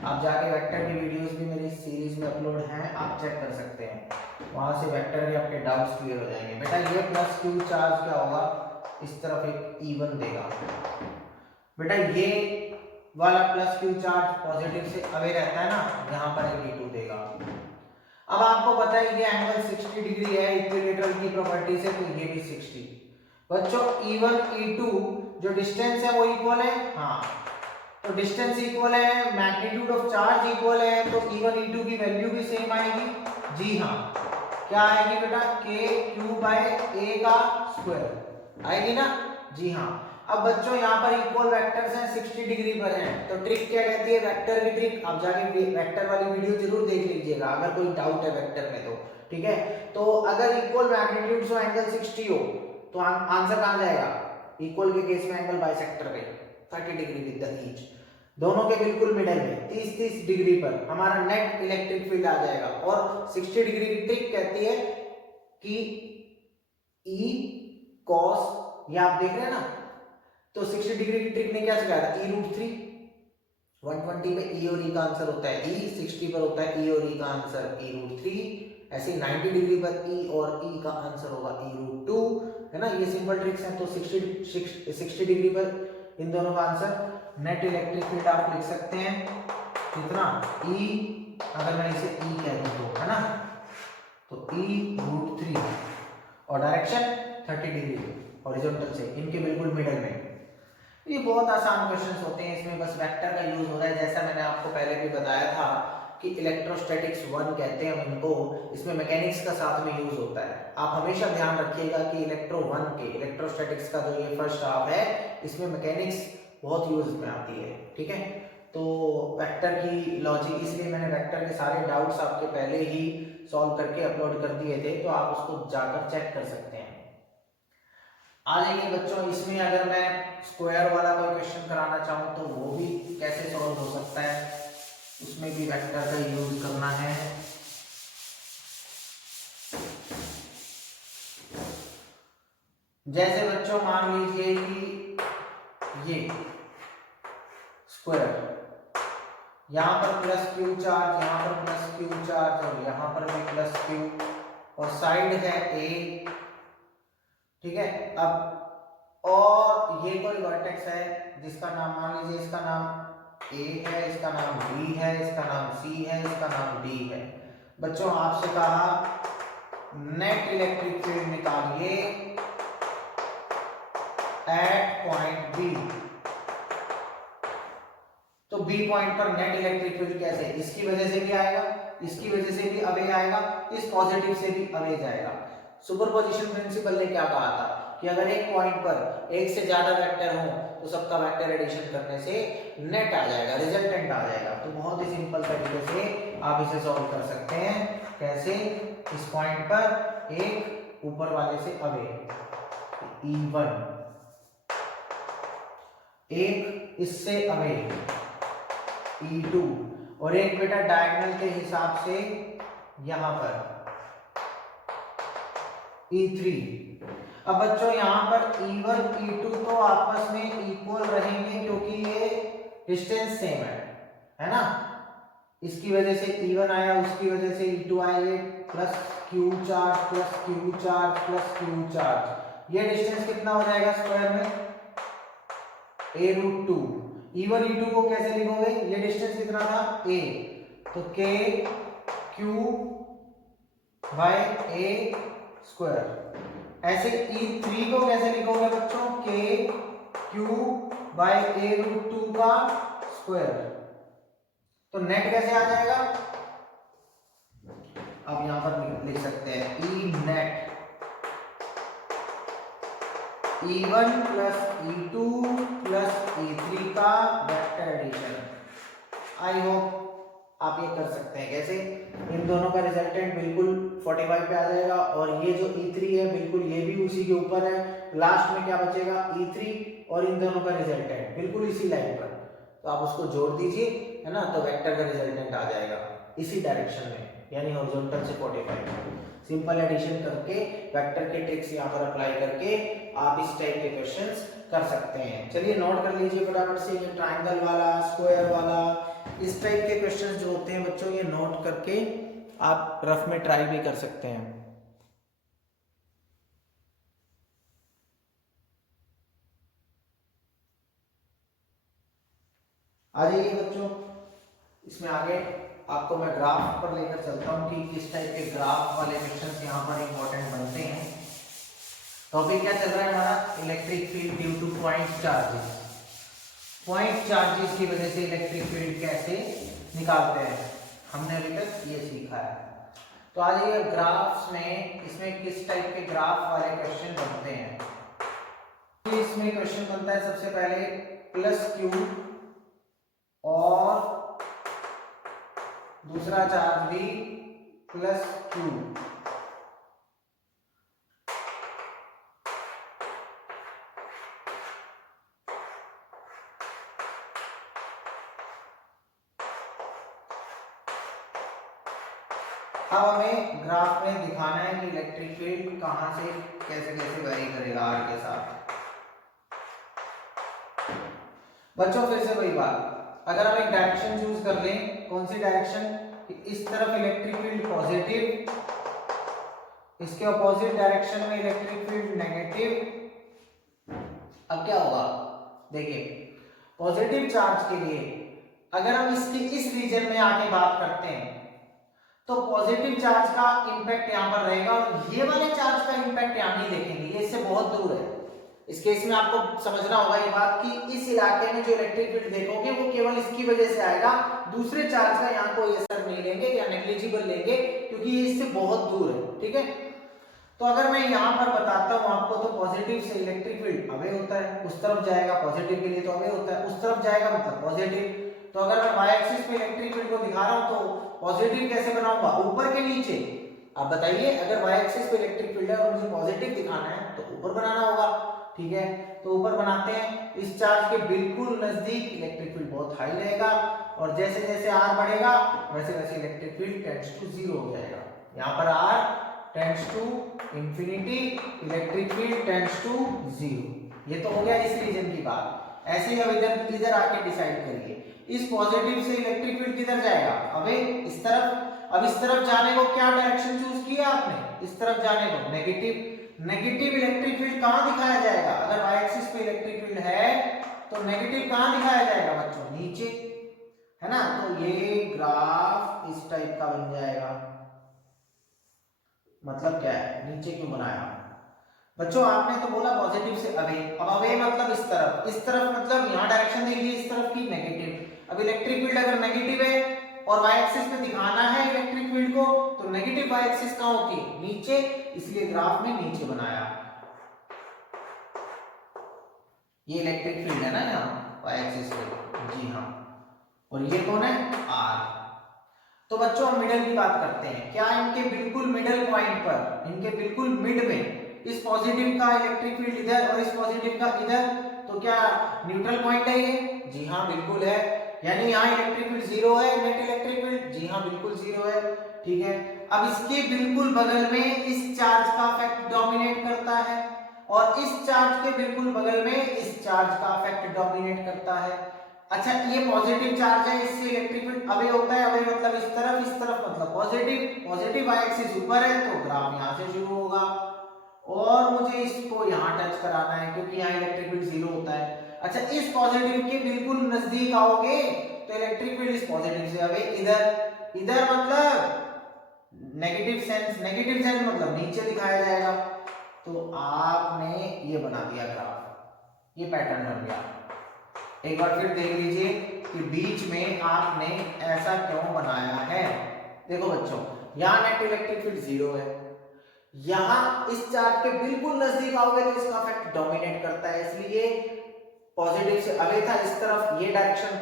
आप जाके वेक्टर की वीडियोस भी मेरी सीरीज में अपलोड हैं, आप चेक कर सकते हैं, वहां से वेक्टर के आपके डाउट्स क्लियर हो जाएंगे। बेटा ये प्लस क्यू चार्ज क्या होगा, इस तरफ एक E1 देगा, बेटा ये वाला प्लस क्यू चार्ज पॉजिटिव से अवे रहता है ना, यहाँ पर एक E2 देगा। अब आपको पता है ये एंगल 60 डिग्री है इक्विलेटरल की प्रॉपर्टी से, तो ये भी 60। बच्चों E1 E2 जो डिस्टेंस है वो इक्वल है, हाँ, तो डिस्टेंस इक्वल है, मैग्नीट्यूड ऑफ चार्ज इक्वल है, तो E1 E2 की वैल्यू भी सेम आएगी। जी हाँ, क्या आएगी बेटा, KQ/A का स्क्वायर आएगी ना, जी हाँ। अब बच्चों यहाँ पर इक्वल वेक्टर्स हैं, 60 डिग्री पर हैं, तो ट्रिक क्या कहती है, वेक्टर की ट्रिक। आप जाके वेक्टर वाली वीडियो जरूर देख लीजिएगा अगर कोई डाउट है वेक्टर में, तो ठीक है। तो अगर इक्वल मैग्नीट्यूड्स हो, एंगल 60 हो, तो आंसर कहां जाएगा, इक्वल के केस में एंगल बाइसेक्टर पे 30 डिग्री विद द ईच, दोनों के बिल्कुल मिडल में 30-30 डिग्री पर हमारा नेट इलेक्ट्रिक फील्ड आ जाएगा। और 60 डिग्री की ट्रिक कहती है कि E cos, ये आप देख रहे हैं ना, तो 60 डिग्री की ट्रिक ने क्या सिखाया था, E√3, 120 पे E और E का आंसर होता है E, 60 पर होता है E और E का आंसर E√3, ऐसे 90 डिग्री पर E और E का आंसर होगा E√2, है ना। ये सिंपल ट्रिक्स हैं। तो 60 डिग्री पर इन दोनों का आंसर नेट इलेक्ट्रिक फील्ड आप लिख सकते हैं कितना, E, अगर मैं इसे E कह दूं तो, है ना, तो E√3 और डायरेक्शन 30 डिग्री हॉरिजॉन्टल से, इनके बिल्कुल मिडल में। ये बहुत आसान क्वेश्चंस होते हैं, इसमें बस वेक्टर का यूज हो रहा है, जैसा मैंने आपको पहले भी बताया था कि इलेक्ट्रोस्टैटिक्स 1 कहते हैं हम इनको, इसमें मैकेनिक्स का साथ में यूज होता है। आप हमेशा ध्यान रखिएगा कि इलेक्ट्रो 1 के इलेक्ट्रोस्टैटिक्स का जो ये फर्स्ट हाफ है, इसमें मैकेनिक्स बहुत यूज में आती है, ठीक है। तो वेक्टर की लॉजिक, इसलिए मैंने वेक्टर के सारे डाउट्स आपके पहले ही सॉल्व करके अपलोड कर दिए थे, तो आप उसको जाकर चेक कर सकते हैं। आ जाइए बच्चों, इसमें अगर मैं स्क्वायर वाला कोई क्वेश्चन कराना चाहूँ तो वो भी कैसे सॉल्व हो सकता है, उसमें भी वेक्टर का यूज करना है। जैसे बच्चों मान लीजिए कि ये स्क्वायर, यहाँ पर प्लस क्यू चार्ज, यहाँ पर प्लस क्यू चार्ज और यहाँ पर भी प्लस क्यू, और साइड है ए, ठीक है। अब और ये कोई वर्टेक्स है जिसका नाम मान लीजिए, इसका नाम ए है, इसका नाम बी है, इसका नाम सी है, इसका नाम डी है। बच्चों आपसे कहा नेट इलेक्ट्रिक फील्ड निकालिए एट पॉइंट बी, तो बी पॉइंट पर नेट इलेक्ट्रिक फील्ड कैसे, इसकी वजह से भी आएगा, इसकी वजह से भी अवे आएगा, इस पॉजिटिव से भी अवे जाएगा। सुपरपोजिशन प्रिंसिपल ने क्या कहा था कि अगर एक पॉइंट पर एक से ज्यादा वेक्टर हो तो सबका वेक्टर एडिशन करने से नेट आ जाएगा, रिजल्टेंट आ जाएगा। तो बहुत ही सिंपल तरीके से आप इसे सॉल्व कर सकते हैं। कैसे, इस पॉइंट पर एक ऊपर वाले से अवे E1, एक इससे अवे E2, और एक बेटा डायगोनल के हिसाब से यहां पर E3। अब बच्चों यहाँ पर E1 E2 तो आपस में इक्वल रहेंगे क्योंकि ये डिस्टेंस सेम है ना। इसकी वजह से E1 आया, उसकी वजह से E2 आए, plus Q charge plus Q charge plus Q charge, ये डिस्टेंस कितना हो जाएगा स्क्वायर में, a√2। E1 E2 को कैसे लिखोगे, ये डिस्टेंस कितना था a, तो k q by a square. ऐसे E3 को कैसे लिखोगे बच्चों, k q बाय a√2 का स्क्वायर। तो नेट कैसे आ जाएगा, अब यहां पर लिख सकते हैं E net E1 plus E2 plus E3 का वेक्टर एडिशन। आई होप आप ये कर सकते हैं। कैसे, इन दोनों का रिजल्टेंट बिल्कुल 45 पे आ जाएगा, और ये जो E3 है बिल्कुल ये भी उसी के ऊपर है। लास्ट में क्या बचेगा, E3 और इन दोनों का रिजल्टेंट बिल्कुल इसी लाइन पर, तो आप उसको जोड़ दीजिए, है ना, तो वेक्टर का रिजल्टेंट आ जाएगा इसी डायरेक्शन में, यानी हॉरिजॉन्टल से 45। सिंपल एडिशन करके वेक्टर के ट्रिक्स यहाँ पर अप्लाई करके आप इस टाइप के क्वेश्चंस कर सकते हैं। चलिए नोट कर लीजिए फटाफट से, ये ट्रायंगल वाला, स्क्वायर वाला, इस टाइप के क्वेश्चंस जो होते हैं बच्चों, ये नोट करके आप रफ में ट्राई भी कर सकते हैं। आ जाइए बच्चों, इसमें आगे आपको मैं ग्राफ पर लेकर चलता हूं कि किस टाइप के ग्राफ वाले क्वेश्चंस यहाँ पर इंपॉर्टेंट बनते हैं। टॉपिक क्या चल रहा है हमारा, electric field due two point charges. Point charges की वजह से इलेक्ट्रिक फील्ड कैसे निकालते हैं, हमने अभी तक ये सीखा है। तो आ जाइए ग्राफ्स में, इसमें किस टाइप के ग्राफ वाले क्वेश्चन बनते हैं। तो इसमें क्वेश्चन बनता है सबसे पहले प्लस क्यू और दूसरा चार्ज भी प्लस क्यू, अब हमें ग्राफ में दिखाना है कि इलेक्ट्रिक फील्ड कहां से कैसे कैसे वेरी करेगा आर के साथ। बच्चों फिर से वही बात, अगर हम एक डायरेक्शन चूज कर लें, कौन सी डायरेक्शन, इस तरफ इलेक्ट्रिक फील्ड पॉजिटिव, इसके अपोजिट डायरेक्शन में इलेक्ट्रिक फील्ड नेगेटिव। अब क्या होगा, देखिए पॉजिटिव चार्ज के लिए अगर हम इसके इस रीजन में आके बात करते हैं तो पॉजिटिव चार्ज का इंपैक्ट यहां पर रहेगा, और ये वाले चार्ज का इंपैक्ट यहां नहीं देखेंगे, ये इससे बहुत दूर है। इस केस में आपको समझना होगा ये बात कि इस इलाके में जो इलेक्ट्रिक फील्ड देखोगे वो केवल इसकी वजह से आएगा, दूसरे चार्ज का यहाँ कोई असर नहीं लेंगे या नेग्लिजिबल लेंगे, क्योंकि ये इससे बहुत दूर है, ठीक है। तो अगर मैं यहाँ पर बताता हूँ आपको, तो पॉजिटिव से इलेक्ट्रिक फील्ड अवे होता है, उस तरफ जाएगा, पॉजिटिव के लिए तो अवे होता है, उस तरफ जाएगा मतलब पॉजिटिव। तो अगर मैं वाई एक्सिस पे इलेक्ट्रिक फील्ड को दिखा रहा हूँ तो पॉजिटिव कैसे बनाऊंगा, ऊपर के नीचे। आप बताइए, अगर वाई एक्सिस पे इलेक्ट्रिक फील्ड है और मुझे पॉजिटिव दिखाना है तो ऊपर बनाना होगा, ठीक है। तो ऊपर बनाते हैं, इस चार्ज के बिल्कुल नजदीक इलेक्ट्रिक फील्ड बहुत हाई रहेगा, और जैसे जैसे r बढ़ेगा वैसे वैसे इलेक्ट्रिक फील्ड टेंड्स टू 0 हो जाएगा। यहाँ पर r tends to infinity, electric field tends to 0। ये तो हो गया इस रीजन की बात। ऐसे ही अब इधर इधर आके डिसाइड करिए, इस पॉजिटिव से इलेक्ट्रिक फील्ड किधर जाएगा, अबे इस तरफ। अब इस तरफ जाने को क्या डायरेक्शन चूज किया आपने, इस तरफ जाने को नेगेटिव। नेगेटिव इलेक्ट्रिक फील्ड कहां दिखाया जाएगा, अगर वाई एक्सिस पे इलेक्ट्रिक फील्ड है तो नेगेटिव कहां दिखाया जाएगा बच्चों, नीचे, है ना। तो ये ग्राफ इस टाइप का बन जाएगा। मतलब क्या है, नीचे क्यों बनाया बच्चों, आपने तो बोला पॉजिटिव से अवे। अब अवे मतलब इस तरफ मतलब यहाँ डायरेक्शन देखिए इस तरफ की नेगेटिव। अब इलेक्ट्रिक फील्ड अगर नेगेटिव है और वाई एक्सिस पे दिखाना है इलेक्ट्रिक फील्ड को, तो नेगेटिव वाई एक्सिस कहां होती है, नीचे, इसलिए ग्राफ में नीचे बनाया। ये इलेक्ट्रिक फील्ड है ना यहाँ वाई एक्सिस पे, जी हाँ, और ये कौन है, आर। तो बच्चों हम मिडल की बात करते हैं, क्या इनके बिल्कुल मिडल पॉइंट पर, इनके बिल्कुल मिड में, इस पॉजिटिव का इलेक्ट्रिक फील्ड इधर और इस पॉजिटिव का इधर, तो क्या न्यूट्रल पॉइंट है ये, जी हाँ बिल्कुल है। यानी यहाँ इलेक्ट्रिक फील्ड 0 है, नेट इलेक्ट्रिक फील्ड, जी हाँ बिल्कुल 0 है, ठीक है। अब इसके बिल्कुल बगल में इस चार्ज का इफेक्ट डोमिनेट करता है, और इस चार्ज के बिल्कुल बगल में इस चार्ज का इफेक्ट डोमिनेट करता है। अच्छा, ये पॉजिटिव चार्ज है, इससे इलेक्ट्रिक फील्ड अवे होता है, अवे मतलब इस तरफ मतलब पॉजिटिव। पॉजिटिव वाई एक्सिस ऊपर है तो ग्राफ यहाँ से शुरू होगा, और मुझे इसको यहाँ टच कराना है क्योंकि यहाँ इलेक्ट्रिक फील्ड 0 होता है। अच्छा, इस पॉजिटिव के बिल्कुल नजदीक आओगे तो इलेक्ट्रिक फील्ड इस पॉजिटिव से अवे इधर, इधर मतलब नेगेटिव सेंस मतलब नीचे दिखाया जाएगा। तो आपने ये बना दिया ग्राफ, ये पैटर्न बन गया। एक बार फिर देख लीजिए कि बीच में आपने ऐसा क्यों बनाया है। देखो बच्चों, यहाँ नेट इलेक्ट्रिक फील्ड 0 है, यहाँ इस चार्ज के बिल्कुल नजदीक आओगे तो इसका इफेक्ट डोमिनेट करता है, इसलिए पॉजिटिव से अवे था इस तरफ, ये डायरेक्शन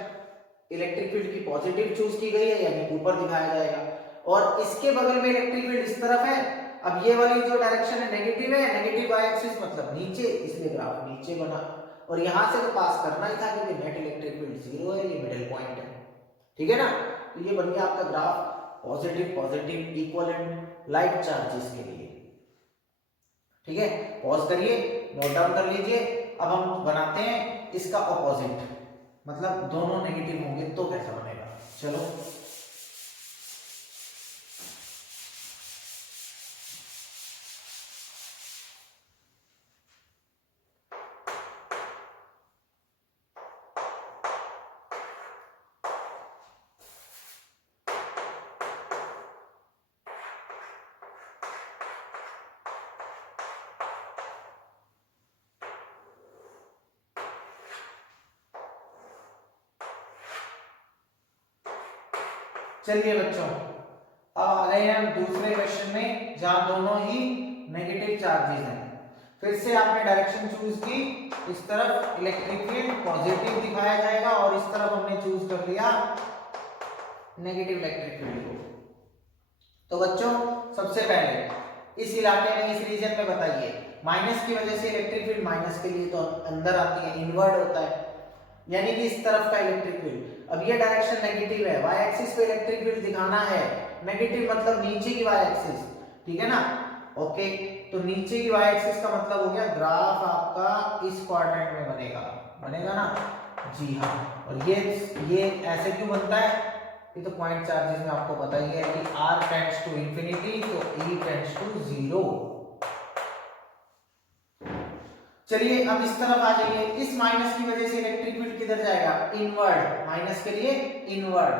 इलेक्ट्रिक फील्ड की पॉजिटिव चूज की गई है, यानी ऊपर दिखाया जाएगा। और इसके बगल में इलेक्ट्रिक फील्ड इस तरफ है, अब ये वाली जो डायरेक्शन है नेगेटिव है, नेगेटिव वाई एक्सिस मतलब नीचे, इसलिए ग्राफ नीचे बना। और यहां से तो पास करना ही था क्योंकि नेट इलेक्ट्रिक फील्ड 0 है, ये मिडिल पॉइंट है, ठीक है ना। तो ये बन गया आपका graph positive positive equivalent light charges के लिए, ठीक है। पॉज करिए, नोट डाउन कर लीजिए। अब हम बनाते हैं इसका ऑपोजिट, मतलब दोनों नेगेटिव होंगे तो कैसा बनेगा, चलो। चलिए बच्चों, अब आ गए हम दूसरे क्वेश्चन में जहां दोनों ही नेगेटिव चार्जेस हैं। फिर से आपने डायरेक्शन चूज की, इस तरफ इलेक्ट्रिक फील्ड पॉजिटिव दिखाया जाएगा और इस तरफ हमने चूज कर लिया नेगेटिव इलेक्ट्रिक फील्ड को। तो बच्चों सबसे पहले इस इलाके में, इस रीजन में बताइए, माइनस की वजह से इलेक्ट्रिक फील्ड माइनस के लिए तो अंदर आती है, इनवर्ड होता है, यानी कि इस तरफ का इलेक्ट्रिक फील्ड। अब ये डायरेक्शन नेगेटिव है, वाई एक्सिस पे इलेक्ट्रिक फील्ड दिखाना है, नेगेटिव मतलब नीचे की वाई एक्सिस, ठीक है ना। ओके, तो नीचे की वाई एक्सिस का मतलब हो गया ग्राफ आपका इस क्वाड्रेंट में बनेगा, बनेगा ना, जी हाँ। और ये ऐसे क्यों बनता है, ये तो पॉइंट चार्जेस में आपको पता ही है कि r टेंड्स टू इंफिनिटी तो e टेंड्स टू 0। चलिए अब इस तरफ आ जाइए, इस माइनस की वजह से इलेक्ट्रिक फील्ड किधर जाएगा, इनवर्ड, माइनस के लिए इनवर्ड।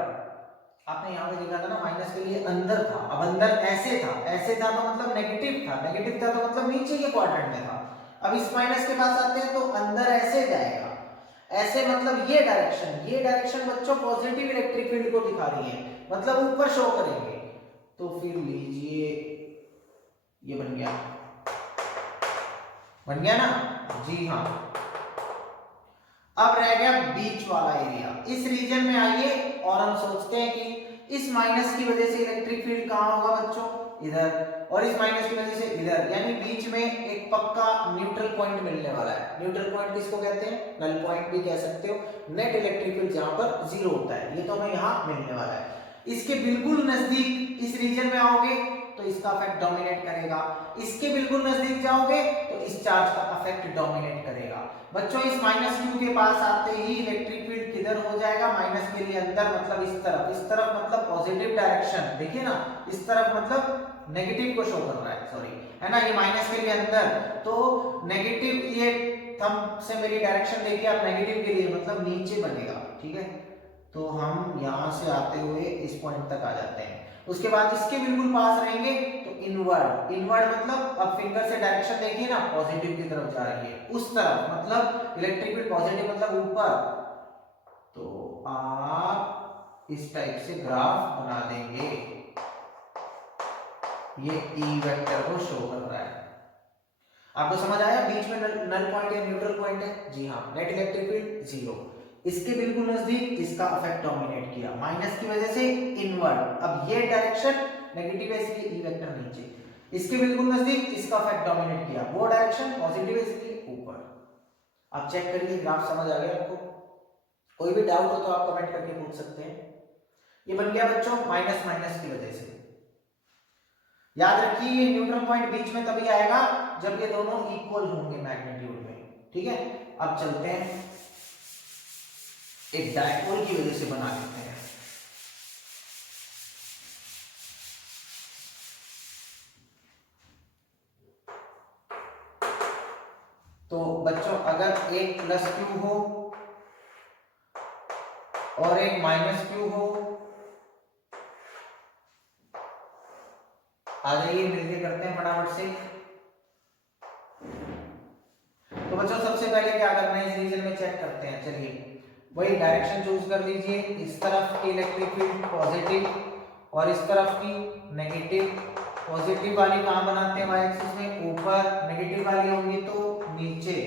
आपने यहां पे देखा था ना, माइनस के लिए अंदर था, अब अंदर ऐसे था, ऐसे था तो मतलब नेगेटिव था, नेगेटिव था तो मतलब नीचे के क्वाड्रेंट में था। अब इस माइनस के पास आते हैं तो अंदर ऐसे जाएगा, ऐसे मतलब ये डायरेक्शन बच्चों पॉजिटिव इलेक्ट्रिक फील्ड को दिखा रही है, मतलब ऊपर शो करेंगे। तो फिर लीजिए, ये बन गया बन गया ना? जी हाँ। अब रह गया बीच वाला एरिया। इस रीजन में आइए और हम सोचते हैं कि इस माइनस की वजह से इलेक्ट्रिक फील्ड कहां होगा बच्चों? इधर, और इस माइनस की वजह से इधर, यानी बीच में एक पक्का न्यूट्रल पॉइंट मिलने वाला है। न्यूट्रल पॉइंट किसको कहते हैं? नल पॉइंट भी कह सकते हो। नेट इलेक्ट्रिक फील्ड जहां पर जीरो होता है, ये तो हमें यहां मिलने वाला है। इसके बिल्कुल नजदीक इस रीजन में आओगे तो इसका इफेक्ट डोमिनेट करेगा, इसके बिल्कुल नजदीक जाओगे तो इस चार्ज का इफेक्ट डोमिनेट करेगा। बच्चों इस माइनस क्यू के पास आते ही इलेक्ट्रिक फील्ड किधर हो जाएगा? माइनस के लिए अंदर, मतलब इस तरफ। इस तरफ मतलब पॉजिटिव डायरेक्शन, देखिए ना, इस तरफ मतलब नेगेटिव को शो कर रहा है, सॉरी, है ना, ये माइनस के लिए अंदर, तो नेगेटिव, ये थंब से मेरी डायरेक्शन देखिए आप, नेगेटिव के लिए मतलब नीचे बनेगा, ठीक है। तो हम यहां से आते हुए इस पॉइंट तक आ जाते हैं। उसके बाद इसके बिल्कुल पास रहेंगे तो इनवर्ड। इनवर्ड मतलब अब फिंगर से डायरेक्शन देखिए ना, पॉजिटिव की तरफ जा रही है, उस तरफ, मतलब इलेक्ट्रिक फील्ड पॉजिटिव मतलब ऊपर। तो आप इस टाइप से ग्राफ बना देंगे, ये ई वेक्टर को शो कर रहा है। आपको समझ आया? बीच में नल पॉइंट या न्यूट्रल पॉइंट है, जी हाँ। नेट इलेक्ट्रिक फील्ड जीरो, इसके बिल्कुल नजदीक इसका इफेक्ट डोमिनेट किया, माइनस की वजह से इनवर्ड। अब ये डायरेक्शन नेगेटिव है इसलिए ई वेक्टर नीचे, इसके बिल्कुल नजदीक इसका इफेक्ट डोमिनेट किया, वो डायरेक्शन पॉजिटिव है इसलिए ऊपर। आप चेक करिए ग्राफ समझ आ गया आपको? कोई भी डाउट हो तो आप कमेंट करके पूछ सकते हैं। ये बन गया बच्चों माइनस माइनस की वजह से। याद रखिए ये न्यूट्रल पॉइंट बीच में तभी आएगा जब ये दोनों इक्वल होंगे मैग्नीट्यूड में, ठीक है। अब चलते हैं एक डायपोल की वजह से बना लेते हैं। तो बच्चों अगर एक प्लस क्यू हो और एक माइनस क्यू हो, आ जाइए मिलके करते हैं फटाफट से। तो बच्चों सबसे पहले क्या करना है, इस रीजन में चेक करते हैं। चलिए वही डायरेक्शन चूज कर लीजिए, इस तरफ की इलेक्ट्रिक फील्ड पॉजिटिव और इस तरफ की नेगेटिव। पॉजिटिव वाली कहां बनाते हैं? वाई एक्सिस में ऊपर, नेगेटिव वाली होगी तो नीचे।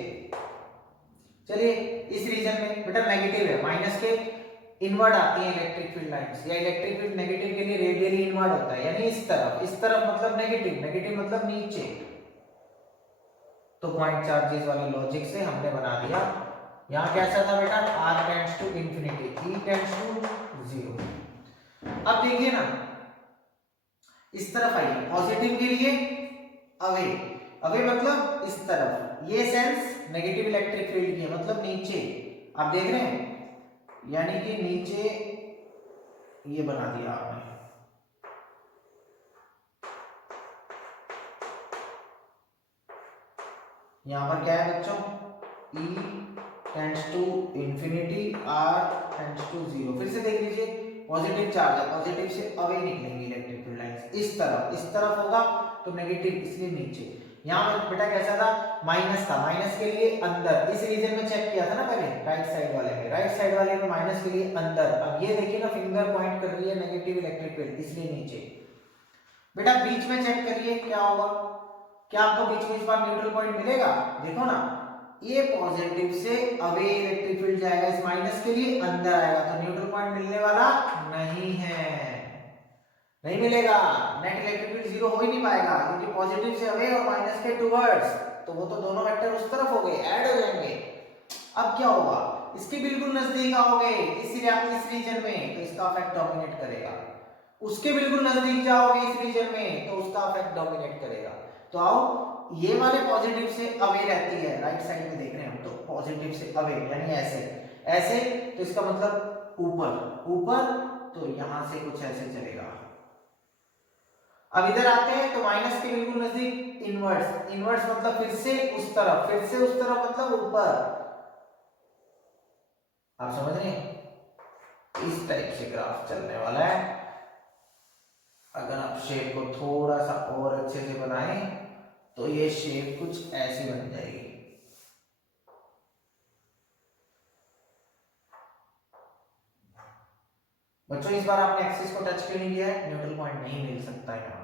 चलिए इस रीजन में बेटा नेगेटिव है, माइनस के इनवर्ड आती है इलेक्ट्रिक फील्ड लाइंस, या इलेक्ट्रिक फील्ड नेगेटिव के लिए रेडियली इनवर्ड होता है, यानी इस तरफ मतलब नेगेटिव, नेगेटिव मतलब नीचे। तो पॉइंट चार्जेस वाले लॉजिक से हमने बना दिया। यहां कैसा था बेटा? r tends to infinity, e tends to 0। अब देखिए ना, इस तरफ आइए, पॉजिटिव के लिए अवे, अवे मतलब इस तरफ, ये सेंस नेगेटिव इलेक्ट्रिक फील्ड की है, मतलब नीचे। आप देख रहे हैं, यानी कि नीचे ये बना दिया आपने। यहां पर क्या है बच्चों? E tends to infinity, r tends to 0। फिर से देख लीजिए, पॉजिटिव चार्ज है, पॉजिटिव से अवे निकलेंगी इलेक्ट्रिक फील्ड लाइंस, इस तरफ होगा तो नेगेटिव, इसलिए नीचे। यहां बेटा कैसा था? माइनस था, माइनस के लिए अंदर। इस रीजन में चेक किया था ना पहले, राइट साइड वाले में, राइट साइड वाले में माइनस के लिए अंदर। अब ये देखिए ना, फिंगर पॉइंट कर रही है नेगेटिव इलेक्ट्रिक फील्ड, इसलिए नीचे। बेटा बीच में चेक करिए क्या होगा, क्या आपको बीच में इस बार न्यूट्रल पॉइंट मिलेगा? देखो ना, ये पॉजिटिव से अवे इलेक्ट्रिक फील्ड जाएगा, इस माइनस के लिए अंदर आएगा, तो न्यूट्रल पॉइंट मिलने वाला नहीं है, नहीं मिलेगा। नेट इलेक्ट्रिक फील्ड जीरो हो ही नहीं पाएगा, क्योंकि पॉजिटिव से अवे और माइनस के टुवर्ड्स, तो वो तो दोनों वेक्टर उस तरफ हो गए, ऐड हो जाएंगे। अब क्या होगा? इसके बिल्कुल नजदीक आओगे इस रीजन में, तो इसका इफेक्ट डोमिनेट करेगा। उसके बिल्कुल नजदीक जाओगे इस रीजन में, तो उसका इफेक्ट डोमिनेट करेगा। तो आओ, ये वाले पॉजिटिव से अवे रहती है, राइट साइड में देख रहे हैं हम, तो पॉजिटिव से अवे यानी ऐसे, ऐसे, तो इसका मतलब ऊपर, ऊपर, तो यहां से कुछ ऐसे चलेगा। अब इधर आते हैं तो माइनस के बिल्कुल नजदीक इनवर्स, इनवर्स मतलब फिर से उस तरफ, फिर से उस तरफ मतलब ऊपर। आप समझ रहे हैं? इस टाइप से ग्राफ चलने वाला है। अगर आप शेप को थोड़ा सा और अच्छे से बनाएं तो ये शेप कुछ ऐसी बन जाएगी। बच्चों इस बार आपने एक्सिस को टच क्यों नहीं किया है? न्यूट्रल पॉइंट नहीं मिल सकता यहाँ,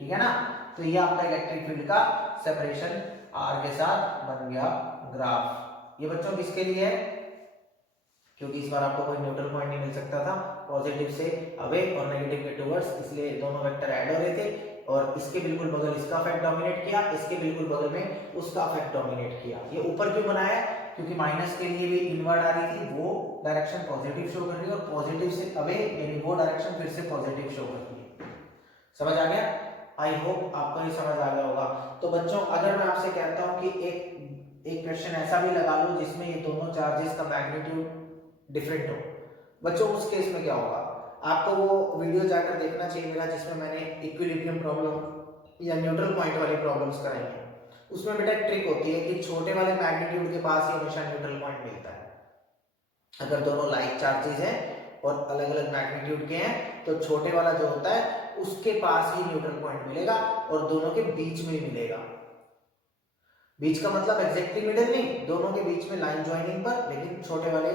ठीक है ना। तो ये आपका इलेक्ट्रिक फील्ड का सेपरेशन आर के साथ बन गया ग्राफ। ये बच्चों किसके लिए है, क्योंकि इस बार आपको कोई न्यूट्रल पॉइंट नहीं मिल सकता था, पॉजिटिव से अवे और नेगेटिव के टुवर्ड्स, इसलिए दोनों वेक्टर ऐड हो रहे थे और इसके बिल्कुल बगल इसका इफेक्ट डोमिनेट किया, इसके बिल्कुल बगल में उसका इफेक्ट डोमिनेट किया। ये ऊपर क्यों बनाया, क्योंकि माइनस के लिए भी इनवर्ड आ रही थी, वो डायरेक्शन पॉजिटिव शो कर रही है और पॉजिटिव से अवे यानी वो डायरेक्शन फिर से पॉजिटिव शो कर रही है। समझ आ गया? आई होप आपको ये समझ आ गया होगा। तो बच्चों अगर मैं आपसे कहता हूं कि एक क्वेश्चन ऐसा भी लगा लो जिसमें ये दोनों चार्जेस का मैग्नीट्यूड डिफरेंट हो, बच्चों उस केस में क्या होगा, आपको वो वीडियो जाकर देखना चाहिए मेरा जिसमें मैंने इक्विलिब्रियम प्रॉब्लम या न्यूट्रल पॉइंट वाली प्रॉब्लम्स कराई हैं। उसमें बेटा एक ट्रिक होती है कि छोटे वाले मैग्नीट्यूड के पास ही हमेशा न्यूट्रल पॉइंट मिलता है। अगर दोनों लाइक चार्जेस हैं और अलग अलग मैग्नीट्यूड के हैं तो छोटे वाला जो होता है उसके पास ही न्यूट्रल पॉइंट मिलेगा और दोनों के बीच में ही मिलेगा। बीच का मतलब एग्जैक्टली मिडिल नहीं, दोनों के बीच में लाइन ज्वाइनिंग पर, लेकिन छोटे वाले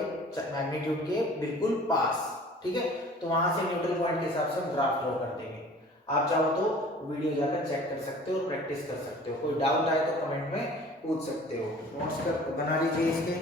मैग्नीट्यूड के बिल्कुल पास। ठीक है, तो वहां से न्यूट्रल पॉइंट के हिसाब से हम ग्राफ ड्रॉ कर देंगे। आप चाहो तो वीडियो जाकर चेक कर सकते हो और प्रैक्टिस कर सकते हो। कोई डाउट आए तो कमेंट में पूछ सकते हो। नोट्स बना लीजिए इसके।